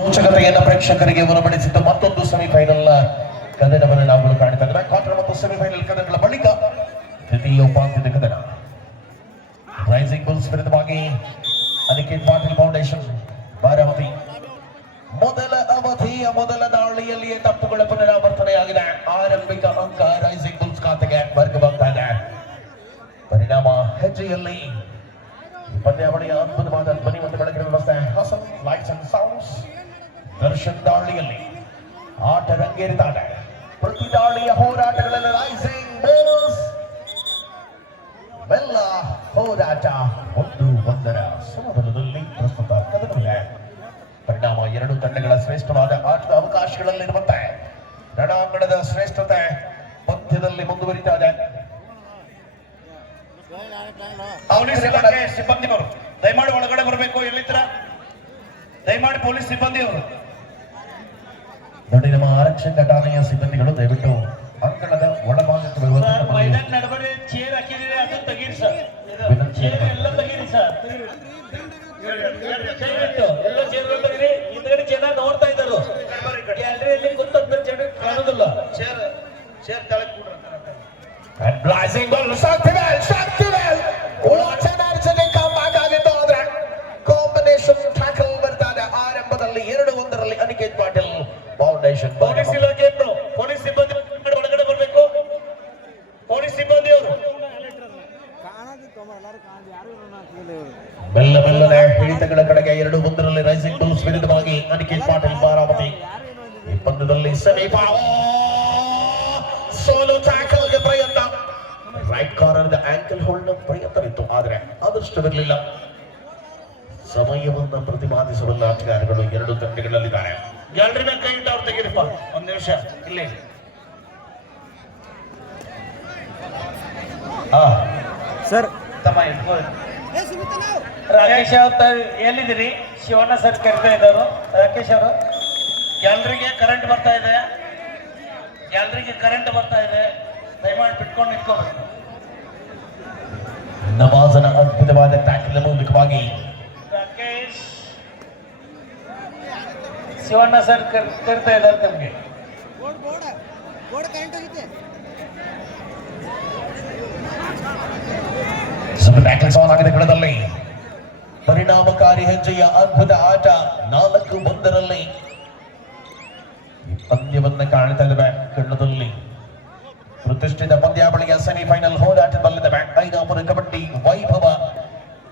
ರೋಚಕತೆಯನ್ನು ಪ್ರೇಕ್ಷಕರಿಗೆ ಉಣಬಡಿಸಿದ್ದ ಮತ್ತೊಂದು ಸೆಮಿಫೈನಲ್ ಕದನವನ್ನು ನಾವು ಕಾಣ್ತಾ ಇದ್ದೇವೆ. ಕ್ವಾರ್ಟರ್ ಮತ್ತು ಸೆಮಿಫೈನಲ್ ಕದನಗಳ ಬಳಿಕ ದ್ವಿತೀಯ ಉಪಾಂತ್ಯದ ಕದನ. ರೈಸಿಂಗ್ ಬುಲ್ಸ್ ವಿರುದ್ಧವಾಗಿ ಅನಿಕೇತ್ ಪಾಟೀಲ್ ಫೌಂಡೇಶನ್ ಬಾರಾಮತಿ. ಮೊದಲ ಅವಧಿಯ ಮೊದಲ ದಾಳಿಯಲ್ಲಿಯೇ ತಪ್ಪುಗಳ ಪುನರಾವರ್ತನೆಯಾಗಿದೆ. ಆರಂಭಿಕ ಅಂಕ ರೈಸಿಂಗ್ ಬುಲ್ಸ್ ಖಾತೆಗೆ ವರ್ಗವಾಗ್ತಾ ಇದೆ. ಪರಿಣಾಮ ಹೆಜ್ಜೆಯಲ್ಲಿ ಪಂದ್ಯಾವಳಿಯ ಅದ್ಭುತವಾದ ಧ್ವನಿ ಮತ್ತು ಬೆಳಕಿನ ವ್ಯವಸ್ಥೆ. Hassan lights and sounds. Darshan ದಾಳಿಯಲ್ಲಿ ಆಟ ರಂಗೇರಿತಾ ಇದೆ. ಪ್ರತಿ ದಾಳಿಯ ಹೋರಾಟಗಳಲ್ಲಿ ರೈಸಿಂಗ್ ಬುಲ್ಸ್ ಬೆಲ್ಲ ಹೋರಾಟ 1-1 ಸಮಬಲದಲ್ಲಿ ಪ್ರಸ್ತುತ ಕದನವಿದೆ. ಪರಿಣಾಮ ಎರಡು ತಂಡಗಳ ಶ್ರೇಷ್ಠವಾದ ಆಟದ ಅವಕಾಶಗಳಲ್ಲಿರುವಂತೆ ರಣಾಂಗಣದ ಶ್ರೇಷ್ಠತೆ ಪಂದ್ಯದಲ್ಲಿ ಮುಂದುವರಿತಾ ಇದೆ. ಪೊಲೀಸ್ ಇಲಾಖೆ ಸಿಬ್ಬಂದಿಗಳು ದಯಮಾಡಿ ಒಳಗಡೆ ಬರಬೇಕು. ಎಲ್ಲಿದ್ರ ದಯಮಾಡಿ ಪೊಲೀಸ್ ಸಿಬ್ಬಂದಿಯವರು ನೋಡಿ, ನಮ್ಮ ಆರಕ್ಷಕ ಠಾಣೆಯ ಸಿಬ್ಬಂದಿಗಳು ದಯವಿಟ್ಟು ಅಂಕಣದ ಒಳಭಾಗಕ್ಕೆ ನಡಬಡಿ ಚೇರ್ ಹಾಕಿದ್ರೆ ಅದು ತೆಗೀರಿ ಸರ್. ಚೇರ್ ಎಲ್ಲ ತೆಗೀರಿ ಸರ್. ಎಲ್ಲ ಚೇರ್ ತೆಗೀರಿ. ಹಿಂದ್ಗಡೆ ಜನ ನೋಡ್ತಾ ಇದ್ದಾರೆ. ಗ್ಯಾಲರಿಯಲ್ಲಿ ಕೂತ ಜನ ಕಾಣೋದಿಲ್ಲ. ಚೇರ್ ತೆಳಗೆ ಕೂಡ್ರಿ. ಕಾಂಬಿನೇಷನ್ ಟ್ಯಾಕಲ್ ಬರ್ತಾರೆ. ಆರಂಭದಲ್ಲಿ 2-1 ಅನಿಕೇತ್ ಪಾಟೀಲ್ ಫೌಂಡೇಶನ್. ಪೊಲೀಸ್ ಇಲಾಖೆ ಪೊಲೀಸ್ ಸಿಬ್ಬಂದಿ ಒಳಗಡೆ ಬರಬೇಕು. ಪೊಲೀಸ್ ಸಿಬ್ಬಂದಿಯವರು ಬೆಲ್ಲ ಬೆಲ್ಲನೆ ಹಿಡಿತಗಳ ಕಡೆಗೆ 2-1 ರೈಸಿಂಗ್ ಬುಲ್ಸ್ ವಿರುದ್ಧವಾಗಿ ಅನಿಕೇತ್ ಪಾಟೀಲ್ ಬಾರಾಮತಿ. ಈ ಪಂದ್ಯದಲ್ಲಿ ಸಮೀಪ ಸೋಲೋ ಟ್ಯಾಕಲ್ಗೆ ಪ್ರಯತ್ನ. ರೈಟ್ ಕಾರ್ನರ್ ಆಂಕಲ್ ಹೋಲ್ಡ್ ಪ್ರಯತ್ನವಿತ್ತು, ಆದರೆ ಅದೃಷ್ಟವಿರಲಿಲ್ಲ. ಸಮಯವನ್ನು ಪ್ರತಿಪಾದಿಸುವಲ್ಲ ಆಟಗಾರರು ಎರಡು ತಂಡಗಳಲ್ಲಿದ್ದಾರೆ. ಗ್ಯಾಲರಿನ ಕೈ ಇಟ್ಟು ಅವ್ರು ತೆಗೀರಿಪ್ಪ. ಒಂದ್ ನಿಮಿಷ ಇಲ್ಲಿ ಸರ್ ತಮ್ಮ ರಾಕೇಶ್ ಅವ್ರ ಎಲ್ಲಿದ್ದೀರಿ? ಶಿವಣ್ಣ ಸರ್ ಕರಿತಾ ಇದ್ದಾರೆ. ರಾಕೇಶ್ ಅವರು ಗ್ಯಾಲರಿಗೆ ಕರೆಂಟ್ ಬರ್ತಾ ಇದೆ. ಗ್ಯಾಲರಿಗೆ ಕರೆಂಟ್ ಬರ್ತಾ ಇದೆ. ದಯಮಾಡಿ ಬಿಟ್ಕೊಂಡು ನಿಂತ್ಕೋಬೇಕು. ನವಾಜನ ಅದ್ಭುತವಾದ ಟ್ಯಾಕಲ್ ಮೂಲಕವಾಗಿ ರಾಕೇಶ್ ಶಿವಣ್ಣ ಸರ್ ಕರಿತಾ ಇದ್ದಾರೆ ತಮಗೆ. ಟ್ಯಾಕಲ್ಸ್ ಆನ್ ಆಗಿದೆ ಕಣದಲ್ಲಿ. ಪರಿಣಾಮಕಾರಿ ಹೆಜ್ಜೆಯ ಅದ್ಭುತ ಆಟ 4-1 ಪಂದ್ಯವನ್ನ ಕಾಣ್ತಾ ಇದ್ದೇವೆ ಕಣ್ಣದಲ್ಲಿ. ಪ್ರತಿಷ್ಠಿತ ಪಂದ್ಯಾವಳಿಯ ಸೆಮಿಫೈನಲ್ ಹೋರಾಟದಲ್ಲಿದೆ. ಐನಾಪುರ ಕಬಡ್ಡಿ ವೈಭವ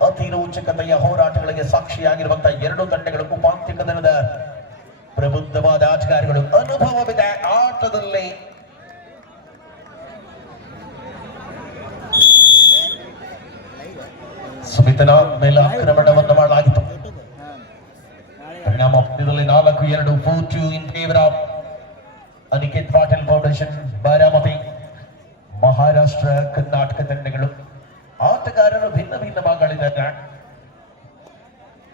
ಅತಿ ರೋಚಕತೆಯ ಹೋರಾಟಗಳಿಗೆ ಸಾಕ್ಷಿಯಾಗಿರುವಂತಹ ಎರಡು ತಂಡಗಳು ಉಪಾಂತ್ಯ ಕದನದ ಪ್ರಬುದ್ಧವಾದ ಆಟಗಾರಗಳು. ಅನುಭವವಿದೆ ಆಟದಲ್ಲಿ. ಸುಮಿತನ ಮೇಲೆ ಆಕ್ರಮಣವನ್ನು ಮಾಡಲಾಗಿತ್ತು. ಪರಿಣಾಮ ಪಂದ್ಯದಲ್ಲಿ 4-2 4-2 in favour of Aniket Patil foundation Baramati. Maharashtra Karnataka ತಂಡಗಳು ಆಟಗಾರರು ಭಿನ್ನ ಭಿನ್ನ ಭಾಗಗಳಿದ್ದಾರೆ.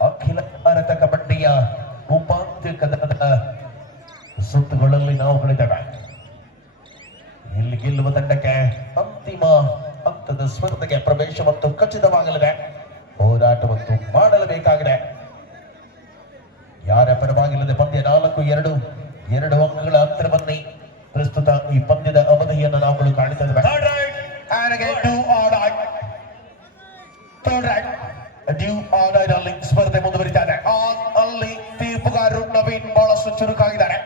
ಅಖಿಲ ಭಾರತ ಕಬಡ್ಡಿಯ ಉಪಾಂತ್ಯ ಕದನದ ಸುತ್ತುಗಳಲ್ಲಿ ನಾವು ಗಳಿದ್ದೇವೆ. ಇಲ್ಲಿ ಗೆಲ್ಲುವ ತಂಡಕ್ಕೆ ಅಂತಿಮ ಹಂತದ ಸ್ಪರ್ಧೆಗೆ ಪ್ರವೇಶ ಮತ್ತು ಖಚಿತವಾಗಲಿದೆ. ಹೋರಾಟವನ್ನು ಮಾಡಲೇಬೇಕಾಗಿದೆ. ಯಾರ ಪರವಾಗಿಲ್ಲದೆ ಪಂದ್ಯ 4-2 2 ಅಂಕಗಳ ಅಂತರವನ್ನೇ ಪ್ರಸ್ತುತ ಈ ಪಂದ್ಯದ ಅವಧಿಯನ್ನು ನಾವುಗಳು ಕಾಣ್ತಾ ಇದ್ದೇವೆ. ಸ್ಪರ್ಧೆ ಮುಂದುವರಿತಾ ಇದೆ. ಅಲ್ಲಿ ತೀರ್ಪುಗಾರರು ನವೀನ್ ಬಹಳಷ್ಟು ಚುರುಕಾಗಿದ್ದಾರೆ.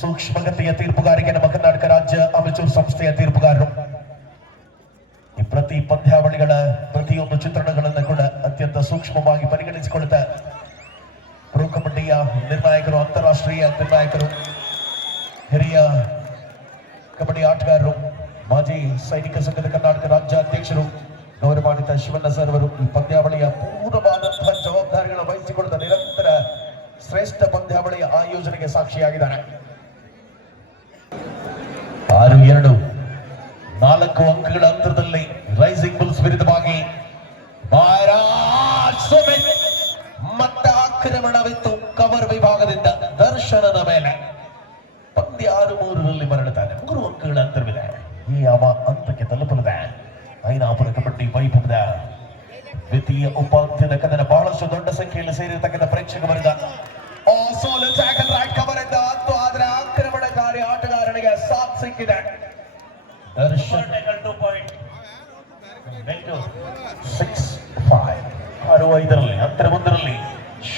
ಸೂಕ್ಷ್ಮಗತಿಯ ತೀರ್ಪುಗಾರಿಕೆ ನಮ್ಮ ಕರ್ನಾಟಕ ರಾಜ್ಯ ಅಮೆಚೂರ್ ಸಂಸ್ಥೆಯ ತೀರ್ಪುಗಾರರು. ಈ ಪ್ರತಿ ಪಂದ್ಯಾವಳಿಗಳ ಪ್ರತಿಯೊಂದು ಚಿತ್ರಣಗಳನ್ನು ಕೂಡ ಅತ್ಯಂತ ಸೂಕ್ಷ್ಮವಾಗಿ ಪರಿಗಣಿಸಿಕೊಳ್ಳುತ್ತಾ ಪ್ರೊ ಕಬಡ್ಡಿಯ ನಿರ್ಣಾಯಕರು, ಅಂತಾರಾಷ್ಟ್ರೀಯ ನಿರ್ಣಾಯಕರು, ಹಿರಿಯ ಕಬಡ್ಡಿ ಆಟಗಾರರು, ಮಾಜಿ ಸೈನಿಕ ಸಂಘದ ಕರ್ನಾಟಕ ರಾಜ್ಯಾಧ್ಯಕ್ಷರು ಗೌರವಾನ್ವಿತ ಶಿವಣ್ಣ ಸರ್ ಅವರು ಈ ಪಂದ್ಯಾವಳಿಯ ಪೂರ್ಣವಾದಂತಹ ಜವಾಬ್ದಾರಿಗಳನ್ನು ವಹಿಸಿಕೊಳ್ಳುತ್ತಾ ನಿರಂತರ ಶ್ರೇಷ್ಠ ಪಂದ್ಯಾವಳಿಯ ಆಯೋಜನೆಗೆ ಸಾಕ್ಷಿಯಾಗಿದ್ದಾರೆ. 6-2 4 ಅಂಕಗಳ ಅಂತರದಲ್ಲಿ ರೈಸಿಂಗ್ ಬುಲ್ಸ್ ವಿರುದ್ಧವಾಗಿ ಮತ್ತೆ ಆಕ್ರಮಣವಿತ್ತು ಕವರ್ ವಿಭಾಗದಿಂದ ದರ್ಶನದ ಮೇಲೆ. ಪಂದ್ಯ 6-3 ಮರಳುತ್ತಾ ಇದೆ. 3 ಅಂಕಗಳ ಅಂತರವಿದೆ. ಈ ಹಂತಕ್ಕೆ ತಲುಪಲಿದೆ ಐನಾಪುರ ಕಬಡ್ಡಿ ವೈಭವದ ದ್ವಿತೀಯ ಉಪಾಂತ್ಯದ ಕದನ. ಬಹಳಷ್ಟು ಬಹಳಷ್ಟು ದೊಡ್ಡ ಸಂಖ್ಯೆಯಲ್ಲಿ ಸೇರಿರತಕ್ಕಂಥ ಪ್ರೇಕ್ಷಕ ವರ್ಗ. ಸೋಲು ಟ್ಯಾಕಲ್ ರೈಟ್ ಕವರ್ ಇಂದ ಹತ್ತು, ಆದರೆ ಆಕ್ರಮಣಕಾರಿ ಆಟಗಾರನಿಗೆ ಸಾಥ್ ಸಿಕ್ಕಿದೆ. ದರ್ಶನ್ 2 ಪಾಯಿಂಟ್ 65 ಅಂತರ ಒಂದರಲ್ಲಿ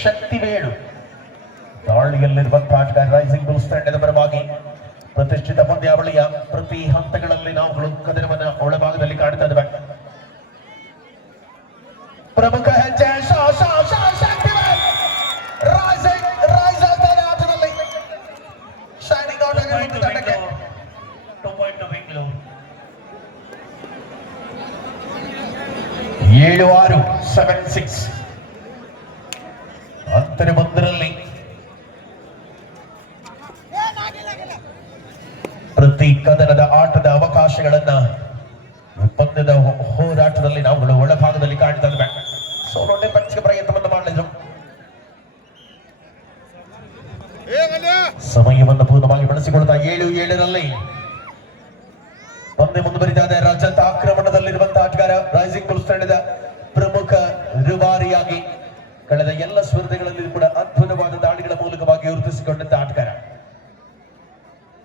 ಶಕ್ತಿವೇಳು ದಾಳಿಯಲ್ಲಿರುವಂತಹ ಆಟಗಾರ ರೈಸಿಂಗ್ ಬುಲ್ಸ್ ತಂಡದ ಪರವಾಗಿ ಪ್ರತಿಷ್ಠಿತ ಪಂದ್ಯಾವಳಿಯ ಪ್ರತಿ ಹಂತಗಳಲ್ಲಿ ನಾವುಗಳು ಕದನವನ್ನ ಒಳಭಾಗದಲ್ಲಿ ಕಾಣ್ತಾ ಇದ್ದೇವೆ. ಪ್ರಮುಖ ಹೆಜ್ಜೆ ರೈಸ್ ಆಗ್ತಾರೆ ಆಟದಲ್ಲಿ. ಶೈನಿಂಗ್ ಔಟ್ ಆಗಿರುವಂತಹ ತಂಡಕ್ಕೆ 2 ಪಾಯಿಂಟ್ ಬೆಂಗಳೂರು. 7-6 7-6 ಅಂತರ ಒಂದರಲ್ಲಿ ಪ್ರತಿ ಕದನದ ಆಟದ ಅವಕಾಶಗಳನ್ನ ಪಂದ್ಯದ ಹೋರಾಟದಲ್ಲಿ ನಾವುಗಳು ಒಳಭಾಗದಲ್ಲಿ ಕಾಣ್ತಾ ಇದ್ದೇವೆ. ಸೋಲೋ ಡಿಫೆನ್ಸ್ಗೆ ಪ್ರಯತ್ನವನ್ನು ಮಾಡಿದ್ರು. ಸಮಯವನ್ನು ಪೂರ್ಣವಾಗಿ ಬಳಸಿಕೊಳ್ಳುತ್ತಾ 7-7ರಲ್ಲಿ ಪಂದ್ಯ ಮುಂದುವರಿತಾ ಇದೆ. ರಜತ್ ಆಕ್ರಮಣದಲ್ಲಿರುವಂತಹ ಆಟಗಾರ ರೈಸಿಂಗ್ ಬುಲ್ಸ್ ತಂಡದ ಪ್ರಮುಖ ರೂವಾರಿಯಾಗಿ ಕಳೆದ ಎಲ್ಲ ಸ್ಪರ್ಧೆಗಳಲ್ಲಿ ಕೂಡ ಅದ್ಭುತವಾದ ದಾಳಿಗಳ ಮೂಲಕವಾಗಿ ಗುರುತಿಸಿಕೊಂಡಂತ ಆಟಗಾರ.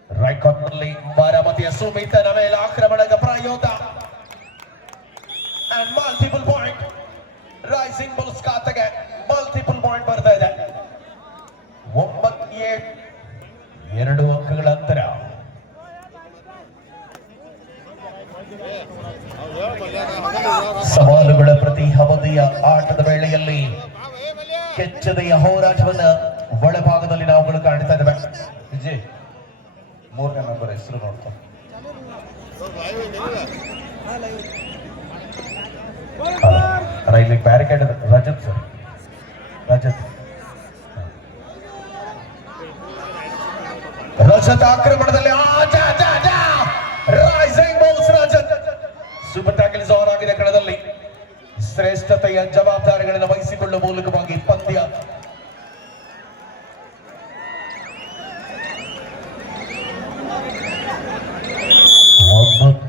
ರೈಟ್ ಕಾರ್ನರ್ನಲ್ಲಿ ಬಾರಾಮತಿಯ ಸುಮಿತನ ಮೇಲೆ ಆಕ್ರಮಣದ ಪ್ರಯೋಗ. ಮಲ್ಟಿಪಲ್ ಪಾಯಿಂಟ್ ರೈಸಿಂಗ್ ಬುಲ್ಸ್ ಖಾತೆಗೆ ಮಲ್ಟಿಪಲ್ ಪಾಯಿಂಟ್ ಬರ್ತಾ ಇದೆ. 9-2 ಅಂಕಗಳ ಅಂತರ. ಸವಾಲುಗಳ ಪ್ರತಿ ಅವಧಿಯ ಆಟದ ವೇಳೆಯಲ್ಲಿ ಕೆಚ್ಚದೆಯ ಹೋರಾಟವನ್ನ ಒಳಭಾಗದಲ್ಲಿ ನಾವುಗಳು ಕಾಣ್ತಾ ಇದ್ದೇವೆ. ವಿಜಯ್ 3ನೇ ನಂಬರ್ ಹೆಸರು ನೋಡ್ತಾ ಇಲ್ಲಿ ಬ್ಯಾರಿಕೇಡ್ ರಜತ್ ಸರ್. ರಜತ್ ಆಕ್ರಮಣದಲ್ಲಿ Rising Bulls Rajat super tackle on ಆಗಿದೆ. ಕಣದಲ್ಲಿ ಶ್ರೇಷ್ಠತೆಯ ಜವಾಬ್ದಾರಿಗಳನ್ನು ವಹಿಸಿಕೊಳ್ಳುವ ಮೂಲಕವಾಗಿ ಪಂದ್ಯ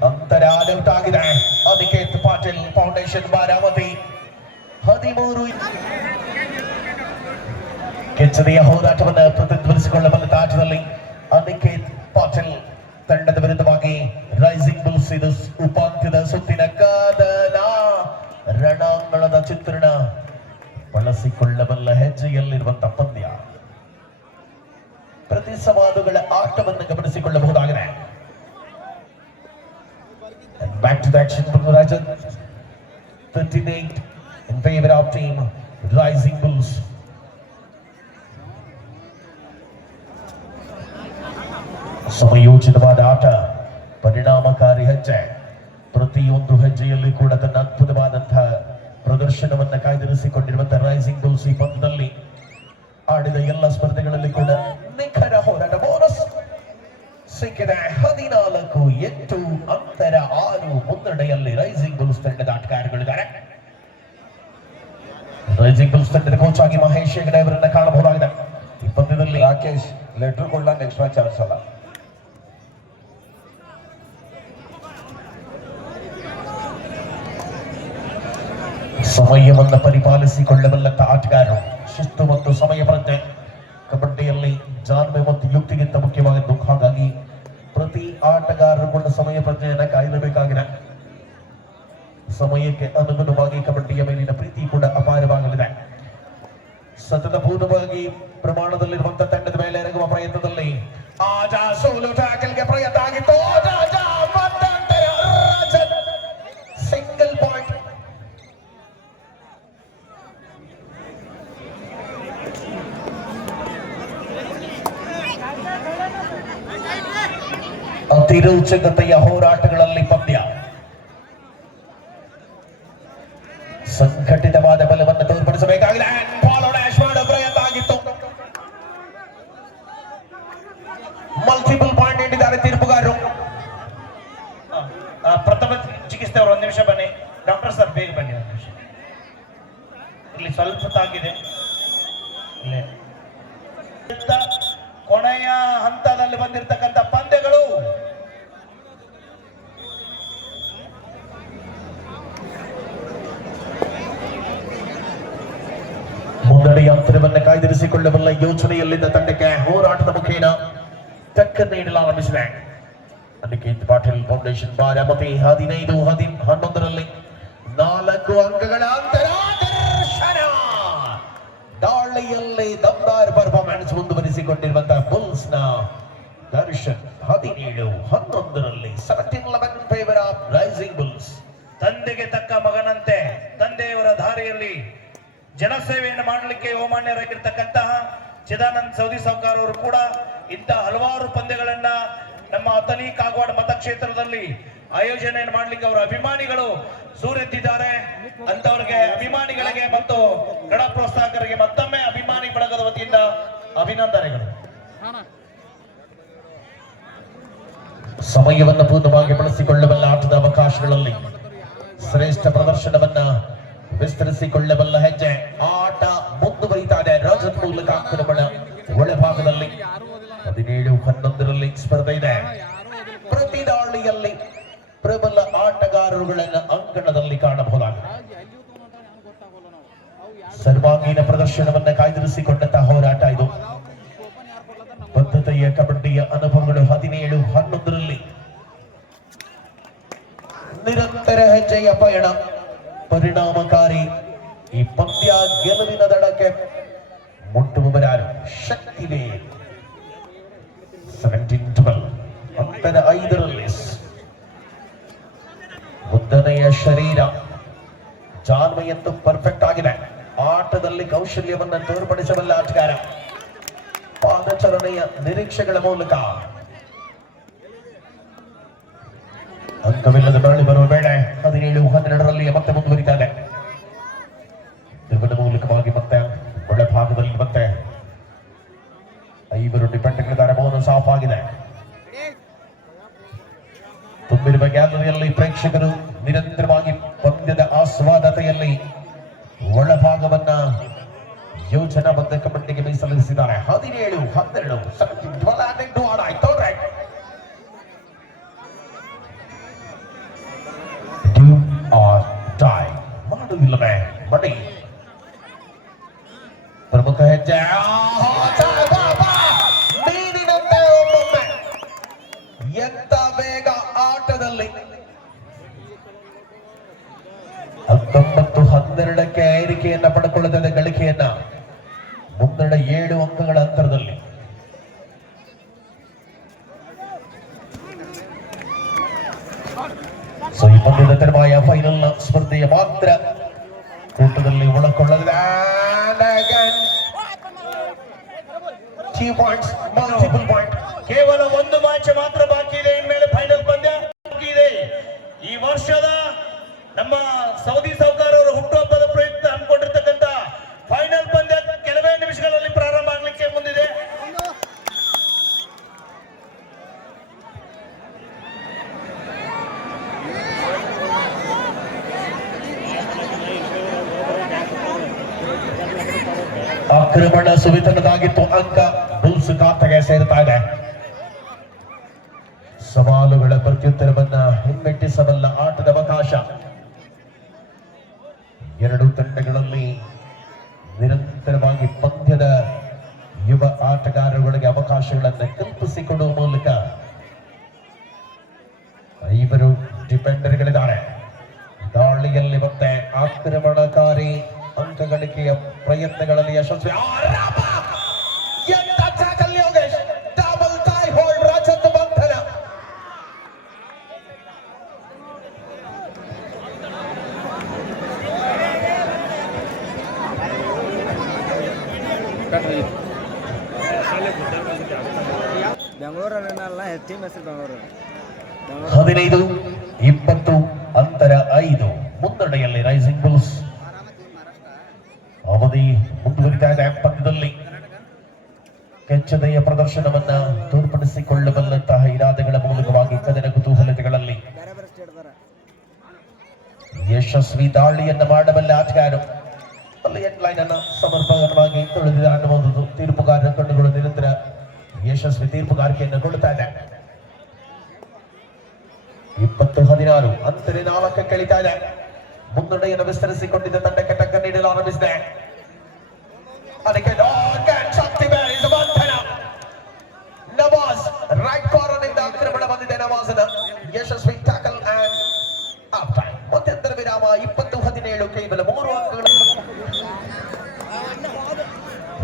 ಅಂತರ ಔಟ್ ಆಗಿದೆ. ಅನಿಕೇತ್ ಪಾಟೀಲ್ ಫೌಂಡೇಶನ್ ಬಾರಾಮತಿ 13. ಕೆಚ್ಚದೆಯ ಹೋರಾಟವನ್ನು ಪ್ರತಿಧ್ವನಿಸಿಕೊಳ್ಳಬಲ್ಲ ಆಟದಲ್ಲಿ ಅನಿಕೇತ್ ಪಾಟೀಲ್ ತಂಡದ ವಿರುದ್ಧವಾಗಿ ರೈಸಿಂಗ್ ಬುಲ್ಸ್ ಇದು ಉಪಾಂತ್ಯದ ಸುತ್ತಿನ ಕದನ. ರಣಾಂಗಣದ ಚಿತ್ರಣ ಬಳಸಿಕೊಳ್ಳಬಲ್ಲ ಹೆಜ್ಜೆಯಲ್ಲಿರುವಂತಹ ಪಂದ್ಯ. ಪ್ರತಿ ಸವಾಲುಗಳ ಆಟವನ್ನು ಗಮನಿಸಿಕೊಳ್ಳಬಹುದಾಗಿದೆ. Back to the action from Rajat. 38 in favor of team Rising Bulls. ಸಮಯೋಚಿತವಾದ ಆಟ, ಪರಿಣಾಮಕಾರಿ ಹೆಜ್ಜೆ. ಪ್ರತಿಯೊಂದು ಹೆಜ್ಜೆಯಲ್ಲಿ ಕೂಡ ತನ್ನ ಅದ್ಭುತವಾದಂತಹ ಪ್ರದರ್ಶನವನ್ನ ಕಾಯ್ದಿರಿಸಿಕೊಂಡಿರುವಂತಹ ರೈಸಿಂಗ್ ಬುಲ್ಸ್ ಈ ಪಂದ್ಯದಲ್ಲಿ ಆಡಿದ ಎಲ್ಲ ಸ್ಪರ್ಧೆಗಳಲ್ಲಿ ಕೂಡ ನಿಖರ ಹೋರಾಟ. ಬೋನಸ್ ಸಿಕ್ಕಿದೆ. 14-8 ಅಂತರ 6 ಮುನ್ನಡೆಯಲ್ಲಿ ರೈಸಿಂಗ್ ಬುಲ್ಸ್ ತಂಡದ ಆಟಗಾರಗಳಿದ್ದಾರೆ. ರೈಸಿಂಗ್ ಬುಲ್ಸ್ ತಂಡದ ಕೋಚ್ ಆಗಿ ಮಹೇಶ್ ಹೆಗಡೆ ಅವರನ್ನ ಕಾಣಬಹುದಾಗಿದೆ. ಈ ಪಂದ್ಯದಲ್ಲಿ ರಾಕೇಶ್ ಲೆಟರ್ ಕೊಡ್ಲ ನೆಕ್ಸ್ಟ್ ಮ್ಯಾಚ್ ಆಡಿಸಲ್ಲ. ಸಮಯವನ್ನು ಪರಿಪಾಲಿಸಿಕೊಳ್ಳಬಲ್ಲಂತ ಆಟಗಾರರು, ಶಿಸ್ತು ಮತ್ತು ಸಮಯ ಪ್ರಜ್ಞೆ ಕಬಡ್ಡಿಯಲ್ಲಿ ಜಾಣ್ಮೆ ಮತ್ತು ಯುಕ್ತಿಗಿಂತ ಮುಖ್ಯವಾಗಿದ್ದು. ಹಾಗಾಗಿ ಪ್ರತಿ ಆಟಗಾರರು ಕೂಡ ಸಮಯ ಪ್ರಜ್ಞೆಯನ್ನ ಕಾಯ್ದಿರಬೇಕಾಗಿದೆ. ಸಮಯಕ್ಕೆ ಅನುಗುಣವಾಗಿ ಕಬಡ್ಡಿಯ ಮೇಲಿನ ಪ್ರೀತಿ ಕೂಡ ಅಪಾರವಾಗಲಿದೆ. ಸತತಪೂರ್ಣವಾಗಿ ಪ್ರಮಾಣದಲ್ಲಿರುವಂತಹ ತಂಡದ ಮೇಲೆ ಎರಗುವ ಪ್ರಯತ್ನದಲ್ಲಿ ಸೋಲು ಟ್ಯಾಕಲ್ಗೆ ಪ್ರಯತ್ನ ಆಗಿತ್ತು. Single point. ಅತಿ ರೋಚಕತೆಯ ಹೋರಾಟಗಳಲ್ಲಿ ಪಂದ್ಯ. ಸಂಘಟಿತವಾದ ಬಲವನ್ನು ತೋರ್ಪಡಿಸಬೇಕಾಗಿದೆ. ಪ್ರಯತ್ನ ಆಗಿತ್ತು. ಮಲ್ಟಿಪಲ್ ಪಾಯಿಂಟ್ ನೀಡಿದ್ದಾರೆ ತೀರ್ಪುಗಾರರು. ಪ್ರಥಮ ಚಿಕಿತ್ಸೆ ಅವರು 1 ನಿಮಿಷ ಬನ್ನಿ. ಡಾಕ್ಟರ್ ಸರ್ ಬೇಗ ಬನ್ನಿ. 1 ನಿಮಿಷ. ಇಲ್ಲಿ ಸ್ವಲ್ಪ ತಾಗಿದೆ. ಕೊನೆಯ ಹಂತದಲ್ಲಿ ಬಂದಿರತಕ್ಕಂಥ ಪಂದ್ಯಗಳು ಅಂತರವನ್ನು ಕಾಯ್ದಿರಿಸಿಕೊಳ್ಳಬಲ್ಲ ಯೋಚನೆಯಲ್ಲಿದ್ದ ತಂಡಕ್ಕೆ ಹೋರಾಟದ ಮುಖೇನ ಟಕ್ಕರ್ ನೀಡಲಾರಂಭಿಸಿದೆ. ಅನಿಕೇತ್ ಪಾಟೀಲ್ ಫೌಂಡೇಶನ್ ಬಾರಾಮತಿ 15-11ರಲ್ಲಿ 4 ಅಂಕಗಳ ಅಂತರ. ದರ್ಶನ ದಾಳಿಯಲ್ಲಿ ದಮ್ದಾರ್ ಪರ್ಫಾರ್ಮೆನ್ಸ್ ಮುಂದುವರಿಸಿಕೊಂಡಿರುವಂತಹ ಬುಲ್ಸ್ ನ ದರ್ಶನ್ 17-11ರಲ್ಲಿ 17-11 ಫೇವರ್ ಆಫ್ ರೈಸಿಂಗ್ ಬುಲ್ಸ್. ತಂದೆಗೆ ತಕ್ಕ ಮಗನಂತೆ ತಂದೆಯವರ ದಾರಿಯಲ್ಲಿ ಜನಸೇವೆಯನ್ನು ಮಾಡಲಿಕ್ಕೆ ಹೋಮಾನ್ಯರಾಗಿರ್ತಕ್ಕಂತಹ ಚಿದಾನಂದ್ ಸೌದಿ ಸಾವ್ಕಾರ್ ಅವರು ಕೂಡ ಇಂತಹ ಹಲವಾರು ಪಂದ್ಯಗಳನ್ನ ನಮ್ಮ ಅಥಣಿ ಕಾಗವಾಡ ಮತಕ್ಷೇತ್ರದಲ್ಲಿ ಆಯೋಜನೆಯನ್ನು ಮಾಡಲಿಕ್ಕೆ ಅವರ ಅಭಿಮಾನಿಗಳು ಸೂರೆತ್ತಿದ್ದಾರೆ. ಅಂತವರಿಗೆ ಅಭಿಮಾನಿಗಳಿಗೆ ಮತ್ತು ಕ್ರೀಡಾ ಪ್ರೋತ್ಸಾಹಕರಿಗೆ ಮತ್ತೊಮ್ಮೆ ಅಭಿಮಾನಿ ಬಳಗದ ವತಿಯಿಂದ ಅಭಿನಂದನೆಗಳು. ಸಮಯವನ್ನು ಪೂರ್ಣವಾಗಿ ಬಳಸಿಕೊಳ್ಳಬಲ್ಲ ಆಟದ ಅವಕಾಶಗಳಲ್ಲಿ ಶ್ರೇಷ್ಠ ಪ್ರದರ್ಶನವನ್ನ ವಿಸ್ತರಿಸಿಕೊಳ್ಳಬಲ್ಲ ಹೆಜ್ಜೆ. ಆಟ ಮುಂದುವರಿತಾ ಇದೆ. ರಜತ್ ಮೂಲಕ ಆಕ್ರಮಣ ಒಳಭಾಗದಲ್ಲಿ 17-11ರಲ್ಲಿ ಸ್ಪರ್ಧೆ ಇದೆ. ಪ್ರತಿ ದಾಳಿಯಲ್ಲಿ ಪ್ರಬಲ ಆಟಗಾರರುಗಳನ್ನು ಅಂಕಣದಲ್ಲಿ ಕಾಣಬಹುದಾಗಿದೆ. ಸರ್ವಾಂಗೀಣ ಪ್ರದರ್ಶನವನ್ನ ಕಾಯ್ದಿರಿಸಿಕೊಂಡಂತಹ ಹೋರಾಟ ಇದು. ಬದ್ಧತೆಯ ಕಬಡ್ಡಿಯ ಅನುಭವಗಳು 17-11ರಲ್ಲಿ ನಿರಂತರ ಹೆಜ್ಜೆಯ ಪಯಣ ಪರಿಣಾಮಕಾರಿ. ಈ ಪಂದ್ಯ ಗೆಲುವಿನ ದಡಕ್ಕೆ ಮುಟ್ಟುವವರಾರು ಶಕ್ತಿವೇ. 17-12 ಅಂತರ 5ರಲ್ಲಿ ಉದ್ದನೆಯ ಶರೀರ ಜಾನ್ಮೆಯಂತೂ ಪರ್ಫೆಕ್ಟ್ ಆಗಿದೆ. ಆಟದಲ್ಲಿ ಕೌಶಲ್ಯವನ್ನ ತೋರ್ಪಡಿಸಬಲ್ಲ ಆಟಗಾರ. ಪಾದಚಲನೆಯ ನಿರೀಕ್ಷೆಗಳ ಮೂಲಕ ಅಂಕವಿಲ್ಲದ ಮರಳಿ ಬರುವ ವೇಳೆ 17-12ರಲ್ಲಿ ಮತ್ತೆ ಮುಂದುವರಿತಾ ಇದೆ. ನಿರ್ವಹಣೆ ಮೂಲಕವಾಗಿ ಮತ್ತೆ ಒಳಭಾಗದಲ್ಲಿ ಮತ್ತೆ 5 ಡಿಪೆಂಡ್ಗಳಿದ್ದಾರೆ. ಮೌನ ಸಾಫ್ ಆಗಿದೆ. ತುಂಬಿರುವ ಗ್ಯಾಲರಿಯಲ್ಲಿ ಪ್ರೇಕ್ಷಕರು ನಿರಂತರವಾಗಿ ಪಂದ್ಯದ ಆಸ್ವಾದತೆಯಲ್ಲಿ ಒಳಭಾಗವನ್ನ ಯೋಜನಾಬದ್ಧ ಕಬಡ್ಡಿಗೆ ಮೀಸಲಿರಿಸಿದ್ದಾರೆ. 17-12 ಆಯ್ತು. ಮಾಡುವುದಿಲ್ಲವೇ ಬಡಿ ಪ್ರಮುಖ ಹೆಜ್ಜೆ. ನೀರಿನಂತೆ ಒಮ್ಮೊಮ್ಮೆ ಎಂತ ವೇಗ ಆಟದಲ್ಲಿ. 19-12ಕ್ಕೆ ಏರಿಕೆಯನ್ನ ಪಡ್ಕೊಳ್ಳದ ಗಳಿಕೆಯನ್ನ ಮುನ್ನಡೆ 7 ಅಂಕಗಳ ಅಂತರದಲ್ಲಿ. ಸೊ ಈ ಪಂದ್ಯದ ತರುವಾಯ ಫೈನಲ್ ಸ್ಪರ್ಧೆಯ ಮಾತ್ರ ಕೂಟದಲ್ಲಿ ಒಳಗೊಳ್ಳಲಿದೆ. ಕೇವಲ 1 ಮ್ಯಾಚ್ ಮಾತ್ರ ಬಾಕಿ ಇದೆ. ಇನ್ಮೇಲೆ ಫೈನಲ್ ಪಂದ್ಯ ಬಾಕಿ ಇದೆ. ಈ ವರ್ಷದ ನಮ್ಮ ಸೌದಿ ಸಾವ್ಕಾರ್ ಅವರು ಹುಟ್ಟುಹಬ್ಬದ ಪ್ರಯುಕ್ತ ಹಮ್ಮಿಕೊಂಡಿರ್ತಕ್ಕಂಥ ಫೈನಲ್ ಪಂದ್ಯ ಕೆಲವೇ ನಿಮಿಷಗಳಲ್ಲಿ ಪ್ರಾರಂಭ ಆಗಲಿಕ್ಕೆ ಮುಂದಿದೆ. ಆಕ್ರಮಣ ಸುವಿತನದಾಗಿತ್ತು. ಅಂಕ ಬುಲ್ಸ್ ಖಾತೆಗೆ ಸೇರ್ತಾ ಇದೆ. ಸವಾಲುಗಳ ಪ್ರತ್ಯುತ್ತರವನ್ನ ಹಿಮ್ಮೆಟ್ಟಿಸಬಲ್ಲ ಆಟದ ಅವಕಾಶ. 2 ತಂಡಗಳಲ್ಲಿ ನಿರಂತರವಾಗಿ ಪಂದ್ಯದ ಯುವ ಆಟಗಾರರುಗಳಿಗೆ ಅವಕಾಶಗಳನ್ನು ಕಲ್ಪಿಸಿಕೊಡುವ ಮೂಲಕ 5 ಡಿಫೆಂಡರ್ಗಳಿದ್ದಾರೆ. ದಾಳಿಯಲ್ಲಿ ಮತ್ತೆ ಆಕ್ರಮಣಕಾರಿ ಅಂಕ ಗಳಿಕೆಯ ಪ್ರಯತ್ನಗಳಲ್ಲಿ ಯಶಸ್ವಿ. ಡಬಲ್ ಟೈ ಹೋಲ್ಡ್ ರಾಜತ್ ಬಂಧನ. ಬೆಂಗಳೂರಲ್ಲ ಟೀಮ್ ಹೆಸರು ಬೆಂಗಳೂರು. 15-20 ಅಂತರ 5 ಮುನ್ನಡೆಯಲ್ಲಿ ರೈಸಿಂಗ್ ಬುಲ್ಸ್. ಅವಧಿ ಮುಂದುವರಿತಾ ಇದೆ. ಪಂದ್ಯದಲ್ಲಿ ಕೆಚ್ಚದೆಯ ಪ್ರದರ್ಶನವನ್ನ ತೋರ್ಪಡಿಸಿಕೊಳ್ಳಬಲ್ಲಂತಹ ಇರಾದೆಗಳ ಮೂಲಕವಾಗಿ ಕದನ ಕುತೂಹಲತೆಗಳಲ್ಲಿ ಯಶಸ್ವಿ ದಾಳಿಯನ್ನ ಮಾಡಬಲ್ಲ ಆಟಗಾರರು ಅಲ್ಲಿ ಹೆಡ್ಲೈನ್ ಅನ್ನ ಸಮರ್ಪಕವಾಗಿ ತೊಳೆದಿದೆ ಅನ್ನಬಹುದು. ತೀರ್ಪುಗಾರರ ಕಣ್ಣುಗಳು ನಿರಂತರ ಯಶಸ್ವಿ ತೀರ್ಪುಗಾರಿಕೆಯನ್ನು ಕೊಡ್ತಾ ಇದೆ. 20-16 ಅಂತರ 4ಕ್ಕೆ ಕಳೀತಾ ಇದೆ. ಮುನ್ನಡೆಯನ್ನು ವಿಸ್ತರಿಸಿಕೊಂಡಿದ್ದ ತಂಡಕ್ಕೆ ಟಕ್ಕರ್ ನೀಡಲು ಆರಂಭಿಸಿದೆ. ಅದಕ್ಕೆ ಶಕ್ತಿವೇಲ್ is ಬಂಧನ. ನವಾಜ್ ರೈಟ್ ಕಾರ್ನರ್ ನಿಂದ ಆಕ್ರಮಣ ಬಂದಿದೆ. ನವಾಜ್ನ ಯಶಸ್ವಿ ಟ್ಯಾಕಲ್ ಅಂಡ್ ಹಾಫ್ ಟೈಮ್. ಮಧ್ಯಂತರ ವಿರಾಮ 20-17 ಕೇವಲ 3 ಅಂಕಗಳ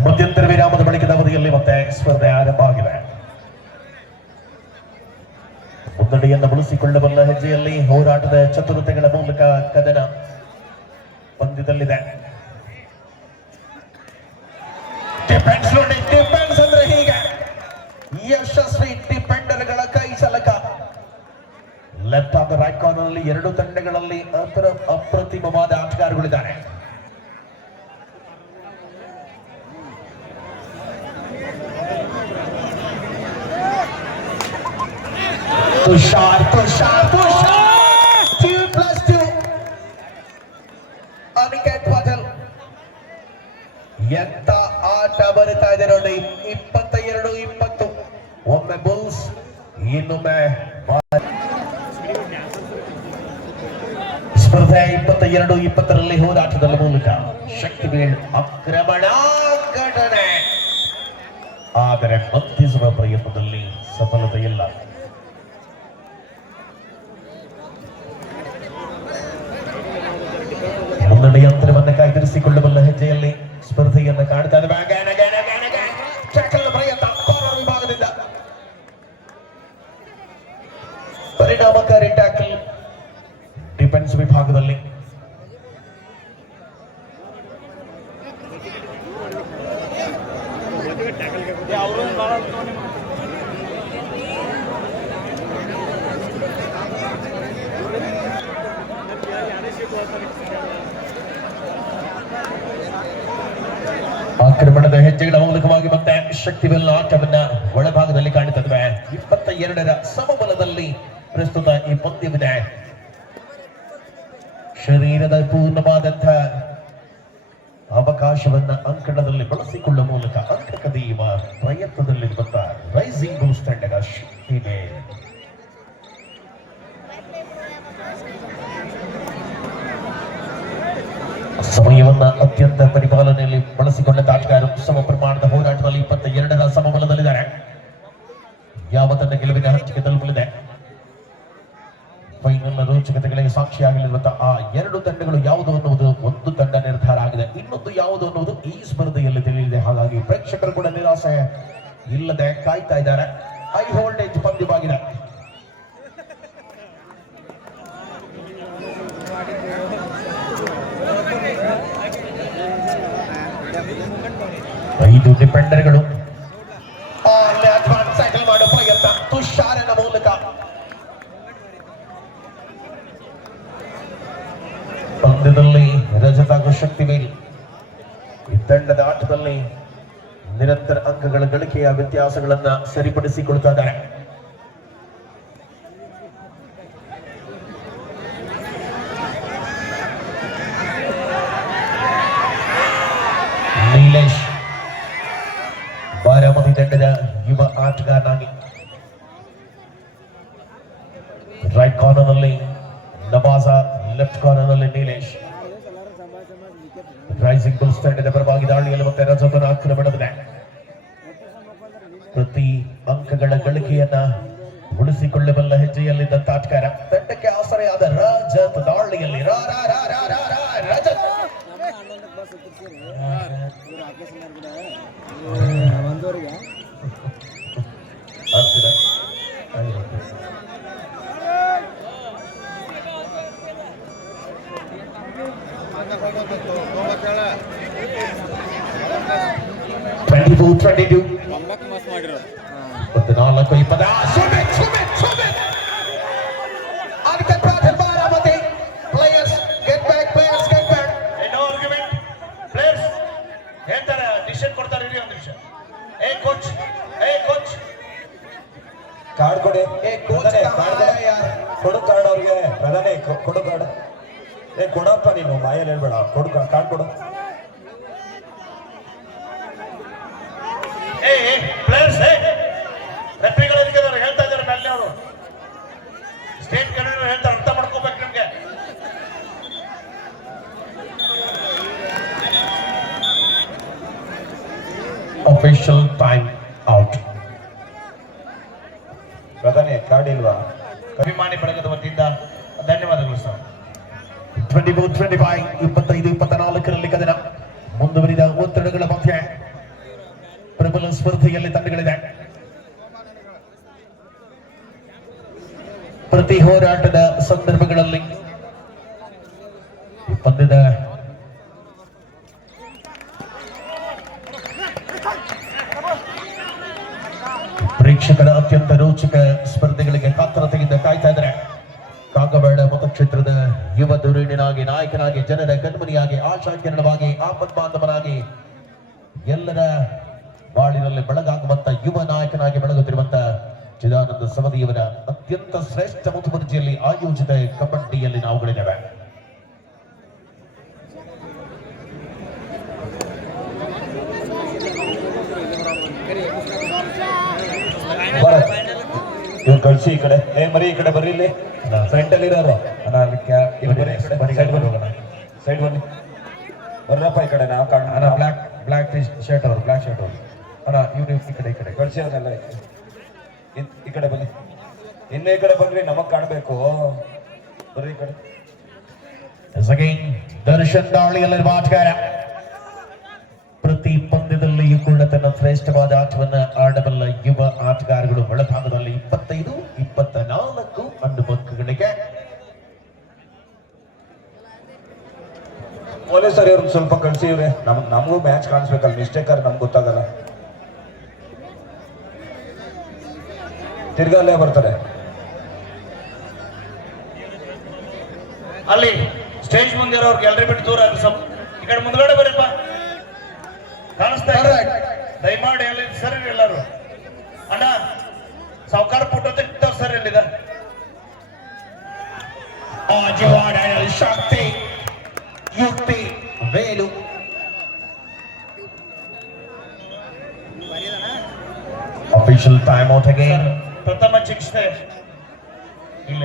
ಮಧ್ಯಂತರ ವಿರಾಮದ ಬಳಿಕದ ಅವಧಿಯಲ್ಲಿ ಮತ್ತೆ ಸ್ಪರ್ಧೆ ಆರಂಭ ಆಗಿದೆ. ಮುನ್ನಡೆಯನ್ನು ಬಳಸಿಕೊಳ್ಳಬಲ್ಲ ಹೆಜ್ಜೆಯಲ್ಲಿ ಹೋರಾಟದ ಚತುರತೆಗಳ ಮೂಲಕ ಕದನ ಪಂದ್ಯದಲ್ಲಿದೆ. ಡಿಫೆನ್ಸ್ ಅಂದ್ರೆ ಹೀಗೆ ಯಶಸ್ವಿ ಡಿಫೆಂಡರ್ಗಳ ಕೈ ಸಲಕ. Left of the right corner ನಲ್ಲಿ ಎರಡು ತಂಡಗಳಲ್ಲಿ ಅಪ್ರತಿಮವಾದ ಆಟಗಾರಗಳಿದ್ದಾರೆ. ತುಷಾರ್ 2+2. ಅನಿಕೇತ್ ಪಾಟೀಲ್ ಎಂತ ಆಟ ಬರುತ್ತಾ ಇದೆ ನೋಡಿ. 22-20. ಒಮ್ಮೆ ಬುಲ್ಸ್, ಇನ್ನೊಮ್ಮೆ ಸ್ಪರ್ಧೆ 22-20ರಲ್ಲಿ ಹೋರಾಟದ ಮೂಲಕ ಶಕ್ತಿವೇಲ್ ಆಕ್ರಮಣ ಘಟನೆ, ಆದರೆ ಬಂಧಿಸುವ ಪ್ರಯತ್ನದಲ್ಲಿ ಸಫಲತೆ ಇಲ್ಲ. ಮುನ್ನಡೆಯ ಅಂತರವನ್ನು ಕಾಯ್ದಿರಿಸಿಕೊಳ್ಳಬಲ್ಲ ಹೆಜ್ಜೆಯಲ್ಲಿ ಸ್ಪರ್ಧೆಯನ್ನು ಕಾಣ್ತಾ ಇದೆ. ಪ್ರಯತ್ನ ಕಾರ್ನರ್ ವಿಭಾಗದಿಂದ ಪರಿಣಾಮಕಾರಿ ಟ್ಯಾಕಲ್ ಡಿಫೆನ್ಸ್ ವಿಭಾಗದಲ್ಲಿ. ಆಕ್ರಮಣದ ಹೆಜ್ಜೆಗಳ ಮೂಲಕವಾಗಿ ಮತ್ತೆ ಶಕ್ತಿವೇಲ್ ಆಟವನ್ನ ಒಳಭಾಗದಲ್ಲಿ ಕಾಣುತ್ತದೆ. 22ರ ಸಮಬಲದಲ್ಲಿ ಪ್ರಸ್ತುತ ಈ ಪಂದ್ಯವಿದೆ. ಶರೀರದ ಪೂರ್ಣವಾದಂತಹ ಅವಕಾಶವನ್ನ ಅಂಕಣದಲ್ಲಿ ಬಳಸಿಕೊಳ್ಳುವ ಮೂಲಕ ಅಂಕ ಕದಿಯುವ ಪ್ರಯತ್ನದಲ್ಲಿರುವಂತಹ ರೈಸಿಂಗ್ ಬುಲ್ಸ್ ತಂಡದ ಶಕ್ತಿವೇಲ್. ಸಮಯವನ್ನ ಅತ್ಯಂತ ಪರಿಪಾಲನೆಯಲ್ಲಿ ಬಳಸಿಕೊಂಡ ಆಟಗಾರರು ಸಮ ಪ್ರಮಾಣದ ಹೋರಾಟದಲ್ಲಿ 22ರ ಸಮಬಲದಲ್ಲಿದ್ದಾರೆ. ಯಾವ ತಂಡ ಗೆಲುವಿನ ಹಂಚಿಕೆ ತಲುಪಲಿದೆ? ಫೈನಲ್ ರೋಚಕತೆಗಳಿಗೆ ಸಾಕ್ಷಿಯಾಗಲಿರುವಂತಹ ಆ ಎರಡು ತಂಡಗಳು ಯಾವುದು ಅನ್ನುವುದು ಒಂದು ತಂಡ ನಿರ್ಧಾರ ಆಗಿದೆ, ಇನ್ನೊಂದು ಯಾವುದು ಅನ್ನುವುದು ಈ ಸ್ಪರ್ಧೆಯಲ್ಲಿ ತಿಳಿಯಲಿದೆ. ಹಾಗಾಗಿ ಪ್ರೇಕ್ಷಕರು ಕೂಡ ನಿರಾಸೆ ಇಲ್ಲದೆ ಕಾಯ್ತಾ ಇದ್ದಾರೆ. ಹೈ ವೋಲ್ಟೇಜ್ ಪಂದ್ಯವಾಗಿದೆ. ಐದು ಡಿಫೆಂಡರ್ಗಳು ಸೈಕಲ್ ಮಾಡೋ ಪ್ರಯತ್ನ ತುಷಾರನ ಮೂಲಕ. ಪಂದ್ಯದಲ್ಲಿ ರಜತ ಹಾಗೂ ಶಕ್ತಿವೇಲ್ ಈ ತಂಡದ ಆಟದಲ್ಲಿ ನಿರಂತರ ಅಂಕಗಳ ಗಳಿಕೆಯ ವ್ಯತ್ಯಾಸಗಳನ್ನ ಸರಿಪಡಿಸಿಕೊಳ್ತಾ ಇದ್ದಾರೆ. ನೀಲೇಶ್ ಬಾರಾಮತಿ ತಂಡದ ಯುವ ಆಟಗಾರನಾಗಿ ರೈಟ್ ಕಾರ್ನರ್ ನಲ್ಲಿ ನವಾಜ, ಲೆಫ್ಟ್ ಕಾರ್ನರ್ ನಲ್ಲಿ ನೀಲೇಶ್. ರೈಸಿಂಗ್ ಬುಲ್ಸ್ ತಂಡದ ಪರವಾಗಿ ದಾಳಿಯಲ್ಲಿ ಮತ್ತೆ ರಜತನ ಆಕ್ರಮಣವಿದೆ. ಪ್ರತಿ ಅಂಕಗಳ ಗಳಿಕೆಯನ್ನ ಉಳಿಸಿಕೊಳ್ಳಬಲ್ಲ ಹೆಜ್ಜೆಯಲ್ಲಿದ್ದಂತ ಆಟಗಾರ ತಂಡಕ್ಕೆ ಆಸರೆಯಾದ ರಜತ್ ದಾಳಿಯಲ್ಲಿ ರಜತ್ ಕಾರ್ಡ್ ಕೊಡಿ, ಕೊಡು ಕಾರ್ಡ್ ಅವ್ರಿಗೆ. ಪ್ರಧಾನಿ ಕೊಡು ಕಾರ್ಡ್. ಕೊಡಪ್ಪ, ನೀನು ಬಾಯಲ್ಲಿ ಹೇಳ್ಬೇಡ. ಕೊಡು ಕಾರ್ಡ್ ಕೊಡು. ಹೇಳ್ತಾ ಇದ್ದಾರೆ ಮೇಲೆ ಅವರು ಸ್ಟೇಟ್ ಕನ್ನಡ ಹೇಳ್ತಾರೆ, ಅರ್ಥ ಮಾಡ್ಕೋಬೇಕು ನಿಮ್ಗೆ. Official time out. ಗಗನೆ ಕಾಡಿಲ್ವಾ? ಅಭಿಮಾನಿ ಬಳಗದ ವತಿಯಿಂದ ಧನ್ಯವಾದಗಳು ಸರ್. 24-25 25-24ರಲ್ಲಿ ಕದನ ಮುಂದುವರಿದ ಒತ್ತಡಗಳ ಮಧ್ಯೆ ಪ್ರಬಲ ಸ್ಪರ್ಧೆಯಲ್ಲಿ ತಂಡಗಳಿದೆ. ಪ್ರತಿ ಹೋರಾಟದ ಸಂದರ್ಭಗಳಲ್ಲಿ ಈ ಪಂದ್ಯದ ಪ್ರೇಕ್ಷಕರ ಅತ್ಯಂತ ರೋಚಕ ಸ್ಪರ್ಧೆಗಳಿಗೆ ಕಾತರತೆಯಿಂದ ಕಾಯ್ತಾ ಇದ್ದಾರೆ. ಕಾಗವಾಡ ಮತಕ್ಷೇತ್ರದ ಯುವ ಧುರೀಣನಾಗಿ, ನಾಯಕನಾಗಿ, ಜನರ ಕಣ್ಮನಿಯಾಗಿ, ಆಶಾಕಿರಣವಾಗಿ, ಆಪದ್ಬಾಂಧವನಾಗಿ, ಎಲ್ಲರ ಬಾಳಿನಲ್ಲಿ ಬೆಳಗಾಗುವಂತ ಯುವ ನಾಯಕನಾಗಿ ಬೆಳಗುತ್ತಿರುವಂತ ಚಿದಾನಂದ ಸವದಿಯವರ ಅತ್ಯಂತ ಶ್ರೇಷ್ಠ ಮುತುವರ್ಜಿಯಲ್ಲಿ ಆಯೋಜಿತ ಕಬಡ್ಡಿಯಲ್ಲಿ ನಾವುಗಳಿದ್ದೇವೆ. ಇವ್ರು ಕಳ್ಸಿ ಈ ಕಡೆ. ಮರಿ ಈ ಕಡೆ ಬರ್ರಿ, ಇಲ್ಲಿ ಫ್ರಂಟ್ ಅಲ್ಲಿ ಇರೋರು ಸೈಡ್ ಬನ್ನಿ ಬರ್ರಪ್ಪ ಈ ಕಡೆ. ನಾವು ಬ್ಲಾಕ್ ಶರ್ಟ್ ಅವರು ಅಣ್ಣ ಇವ್ರು ಈ ಕಡೆ ಕಳ್ಸಿ ಅವನ್ನೆಲ್ಲ ಈ ಕಡೆ ಬನ್ನಿ. ಇನ್ನೇ ಈ ಕಡೆ ಬನ್ರಿ, ನಮಗ್ ಕಾಣ್ಬೇಕು. ಬರ್ರಿ ಈ ಕಡೆ. ದರ್ಶನ್ ದಾಳಿಯಲ್ಲಿರುವ ಆಟಗಾರ ಪ್ರತಿ ಪಂದ್ಯದಲ್ಲಿಯೂ ಕೂಡ ತನ್ನ ಶ್ರೇಷ್ಠವಾದ ಆಟವನ್ನು ಆಡಬಲ್ಲ ಯುವ ಆಟಗಾರಗಳು ಒಳಭಾಗದಲ್ಲಿ 25-24 ಅಂಕಗಳಿಗೆ. ಪೊಲೀಸರು ಇವ್ರನ್ನ ಸ್ವಲ್ಪ ಕಳ್ಸಿವ್ರೆ. ನಮಗೂ ಮ್ಯಾಚ್ ಕಾಣಿಸ್ಬೇಕಲ್ಲ, ಮಿಸ್ಟೇಕ್ ನಮ್ಗೆ ಗೊತ್ತಾಗಲ್ಲ. ತಿರ್ಗಲ್ಲೇ ಬರ್ತಾರೆ. ಅಲ್ಲಿ ಸ್ಟೇಜ್ ಮುಂದೆ ಇರೋರ್ಗೆ ಎಲ್ಲರೂ ಬಿಟ್ಟು ದೂರ ಸ್ವಲ್ಪ ಈ ಕಡೆ ಮುಂದ್ಗಡೆ ಬರೀಪ್ಪ, ಕಾಣಿಸ್ತಾ ಇಲ್ಲ. ದಯಮಾಡಿ ಅಲ್ಲಿ ಸರಿ ಎಲ್ಲರೂ. ಅಣ್ಣ ಸಾವುಕಾರ ಫೋಟೋ ತೆಗ್ತಾವ್ ಸರ್ ಎಲ್ಲಿದೆ? ಶಕ್ತಿ ಯುಕ್ತಿ Velu official time out again. ಪ್ರಥಮ ಶಿಕ್ಷೆ ಇಲ್ಲ.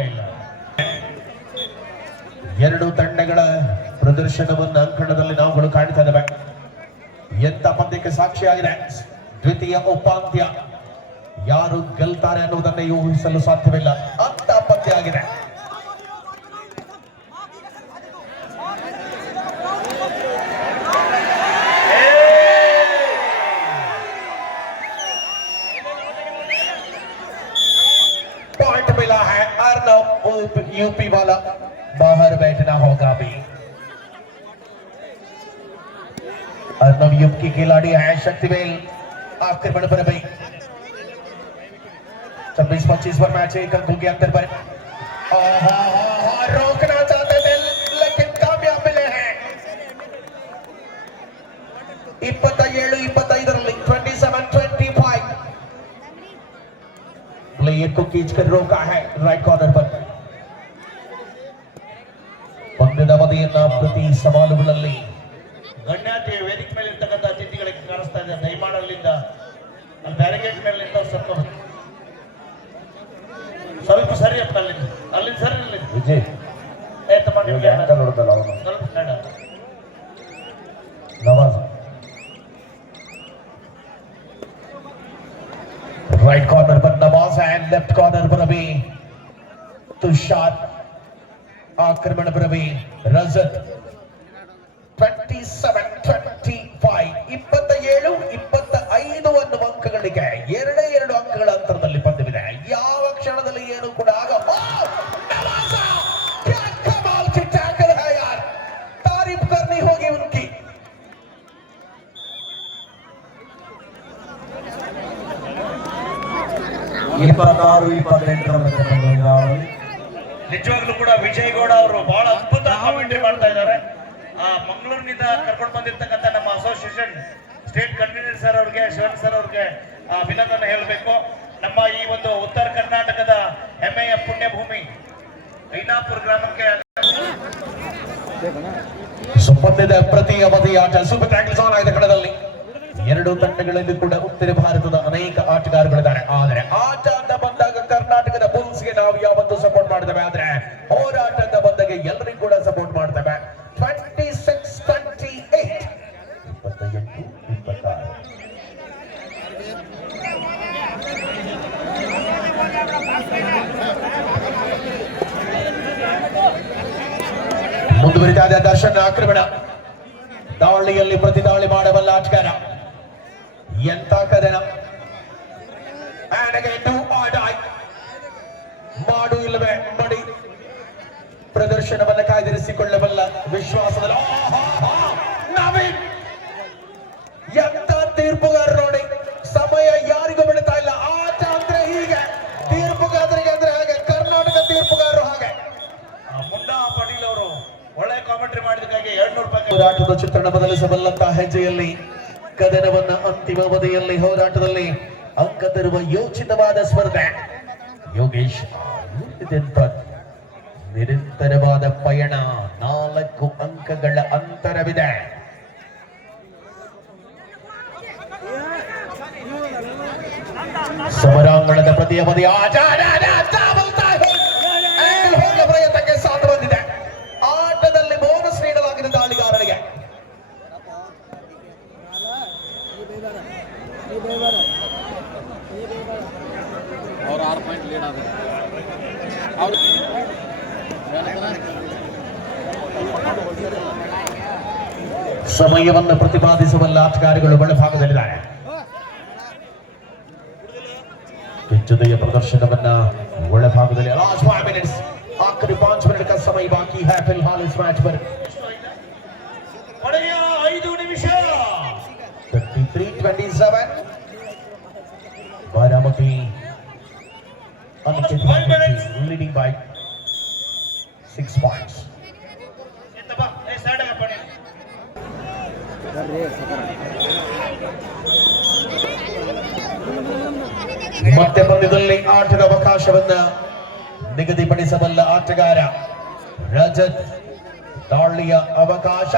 ಎರಡು ತಂಡಗಳ ಪ್ರದರ್ಶನವನ್ನು ಅಂಕಣದಲ್ಲಿ ನಾವುಗಳು ಕಾಣ್ತಾ ಇದ್ದೇವೆ. ಎಂತ ಪಂದ್ಯಕ್ಕೆ ಸಾಕ್ಷಿಯಾಗಿದೆ. ದ್ವಿತೀಯ ಉಪಾಂತ್ಯ ಯಾರು ಗೆಲ್ತಾರೆ ಅನ್ನುವುದನ್ನು ಊಹಿಸಲು ಸಾಧ್ಯವಿಲ್ಲ. ಅಂತ ಪಂದ್ಯ ಆಗಿದೆ. पॉइंट मिला है अर्नव यूपी वाला, बाहर बैठना होगा भी. अर्नव यूपी की खिलाड़ी है. शक्तिवेल आक्रमण पर भी 26-25 पर मैच 1 अंकों के अंतर पर रोकना चाहते थे लेकिन कामयाब मिले हैं. 27-25 27-25 प्लेयर को खींच कर रोका है राइट कॉर्नर पर. ಪಂದ್ಯದ ಅವಧಿಯನ್ನ ಪ್ರತಿ ಸವಾಲುಗಳಲ್ಲಿ ಗಣ್ಯಾತಿ ವೇದಿಕೆ ಮೇಲೆ ಇರ್ತಕ್ಕಂಥ ಅತಿಥಿಗಳಿಗೆ ಕಾಣಿಸ್ತಾ ಇದೆ. ದಯಮಾಡಿ ಅಲ್ಲಿಂದ ಬ್ಯಾರಿಗೇಡ್ ಮೇಲೆ ನಿಂತ ಸ್ವಲ್ಪ ಸರಿ ಅಪ್ಪ, ಅಲ್ಲಿಂದ ಸರಿ ಇಲ್ಲಿ ವಿಜಯ್ ನೋಡೋದಲ್ಲ ಅವನು ಸ್ವಲ್ಪ ನಡ ನವಾಜ್. राइट कॉर्नर पर नवाज है. लेफ्ट कॉर्नर पर अभी तुषार. आक्रमण पर अभी रजत. 27-25 27-25 ಅನ್ನುವ ಅಂಕಗಳಿಗೆ 2 ಅಂಕಗಳ ಅಂತರದಲ್ಲಿ ಪಂದ್ಯವಿದೆ. ಯಾವ ಕ್ಷಣದಲ್ಲಿ ಏನು ಕೂಡ ಆಗ तारीफ करनी होगी उनकी. ನಿಜವಾಗ್ಲೂ ಕೂಡ ವಿಜಯ್ ಗೌಡ ಅವರು ಬಹಳ ಅದ್ಭುತ ಕಾಮೆಂಟ್ರಿ ಮಾಡ್ತಾ ಇದ್ದಾರೆ. ಮಂಗಳೂರಿನಿಂದ ಕರ್ಕೊಂಡು ಬಂದಿರ್ತಕ್ಕಂಥ ನಮ್ಮ ಅಸೋಸಿಯೇಷನ್ ಸ್ಟೇಟ್ ಕನ್ವೀನರ್ ಸರ್ ಅವ್ರಿಗೆ, ಶಿವನ್ ಸರ್ ಅವ್ರಿಗೆ ಅಭಿನಂದನೆ ಹೇಳಬೇಕು. ನಮ್ಮ ಈ ಒಂದು ಉತ್ತರ ಕರ್ನಾಟಕದ ಹೆಮ್ಮೆಯ ಪುಣ್ಯಭೂಮಿ ಐನಾಪುರ ಗ್ರಾಮಕ್ಕೆ ಪಂದ್ಯದ ಪ್ರತಿ ಅವಧಿ ಆಟ ಸೂಪರ್ ಟ್ಯಾಕಲ್ಸ್ ಆನ್ ಆಗಿದೆ. ಕಣದಲ್ಲಿ 2 ತಂಡಗಳಲ್ಲಿ ಕೂಡ ಉತ್ತರ ಭಾರತದ ಅನೇಕ ಆಟಗಾರಗಳಿದ್ದಾರೆ. ಆದರೆ ಆಟ ಅಂತ ಬಂದಾಗ ಕರ್ನಾಟಕದ ಬುಲ್ಸ್ಗೆ ನಾವು ಯಾವತ್ತೂ ಸಪೋರ್ಟ್ ಮಾಡ್ತೇವೆ. ಆದ್ರೆ ಹೋರಾಟ ಅಂತ ಬಂದಾಗ ಎಲ್ಲರಿಗೂ ಕೂಡ ಸಪೋರ್ಟ್ ಮಾಡ್ತೇವೆ. 26-28 28-26 ಮುಂದುವರಿತಾ ಇದೆ ದರ್ಶನ್ ಆಕ್ರಮಣ. ದಾಳಿಯಲ್ಲಿ ಪ್ರತಿದಾಳಿ ಮಾಡಬಲ್ಲ ಆಟಗಾರ. ಎಂತ ಕದನ. ಮಾಡು ಇಲ್ಲವೇ ಮಡಿ ಪ್ರದರ್ಶನವನ್ನು ಕಾಯ್ದಿರಿಸಿಕೊಳ್ಳಬಲ್ಲ ವಿಶ್ವಾಸದಲ್ಲಿ ನವೀನ್ ಎಂತ ತೀರ್ಪುಗಾರ ನೋಡಿ. ಸಮಯ ಯಾರಿಗೂ ಬಿಡ್ತಾ ಇಲ್ಲ. ಆಟ ಅಂದ್ರೆ ಹೀಗೆ, ತೀರ್ಪುಗಾರರಿಗೆ ಅಂದ್ರೆ ಹಾಗೆ. ಕರ್ನಾಟಕ ತೀರ್ಪುಗಾರರು ಹಾಗೆ. ಮುಂಡಾ ಪಾಟೀಲ್ ಅವರು ಒಳ್ಳೆ ಕಾಮೆಂಟ್ರಿ ಮಾಡಿದಕ್ಕಾಗಿ 200 ರೂಪಾಯಿ. ಹೋರಾಟದ ಚಿತ್ರಣ ಬದಲಿಸಬಲ್ಲಂತಹ ಹೆಜ್ಜೆಯಲ್ಲಿ ಕದನವನ್ನ ಅಂತಿಮ ಅವಧಿಯಲ್ಲಿ ಹೋರಾಟದಲ್ಲಿ ಅಂಕ ತರುವ ಯೋಚಿತವಾದ ಸ್ಪರ್ಧೆ. ಯೋಗೇಶ್ ಇದೆಂತ ನಿರಂತರವಾದ ಪಯಣ. 4 ಅಂಕಗಳ ಅಂತರವಿದೆ. ಸಮರಾಂಗಣದ ಪ್ರತಿ ಅವಧಿ ಪ್ರಯತ್ನಕ್ಕೆ ಸಾಧ್ಯ ಬಂದಿದೆ. ಆಟದಲ್ಲಿ ಬೋನಸ್ ನೀಡಲಾಗಿದೆ ದಾಳಿಗಾರರಿಗೆ. ಅವ್ರು 6 ಪಾಯಿಂಟ್ ಲೀಡ್ ಆದ್ರೆ ಸಮಯವನ್ನು ಪ್ರತಿಪಾದಿಸುವಲ್ಲ ಆಟಗಾರಗಳು ಒಳಭಾಗದಲ್ಲಿದ್ದಾರೆ. ಜೊತೆಯ ಪ್ರದರ್ಶನವನ್ನ ಒಳಭಾಗದಲ್ಲಿ आखिरी 5 मिनट का समय बाकी है फिलहाल इस मैच पर. 5 ನಿಮಿಷ 33-27 बारामती leading by 6 points. ಮತ್ತೆ ಪಂದ್ಯದಲ್ಲಿ ಆಟದ ಅವಕಾಶವನ್ನ ನಿಗದಿಪಡಿಸಬಲ್ಲ ಆಟಗಾರ ರಜತ್. ದಾಳಿಯ ಅವಕಾಶ.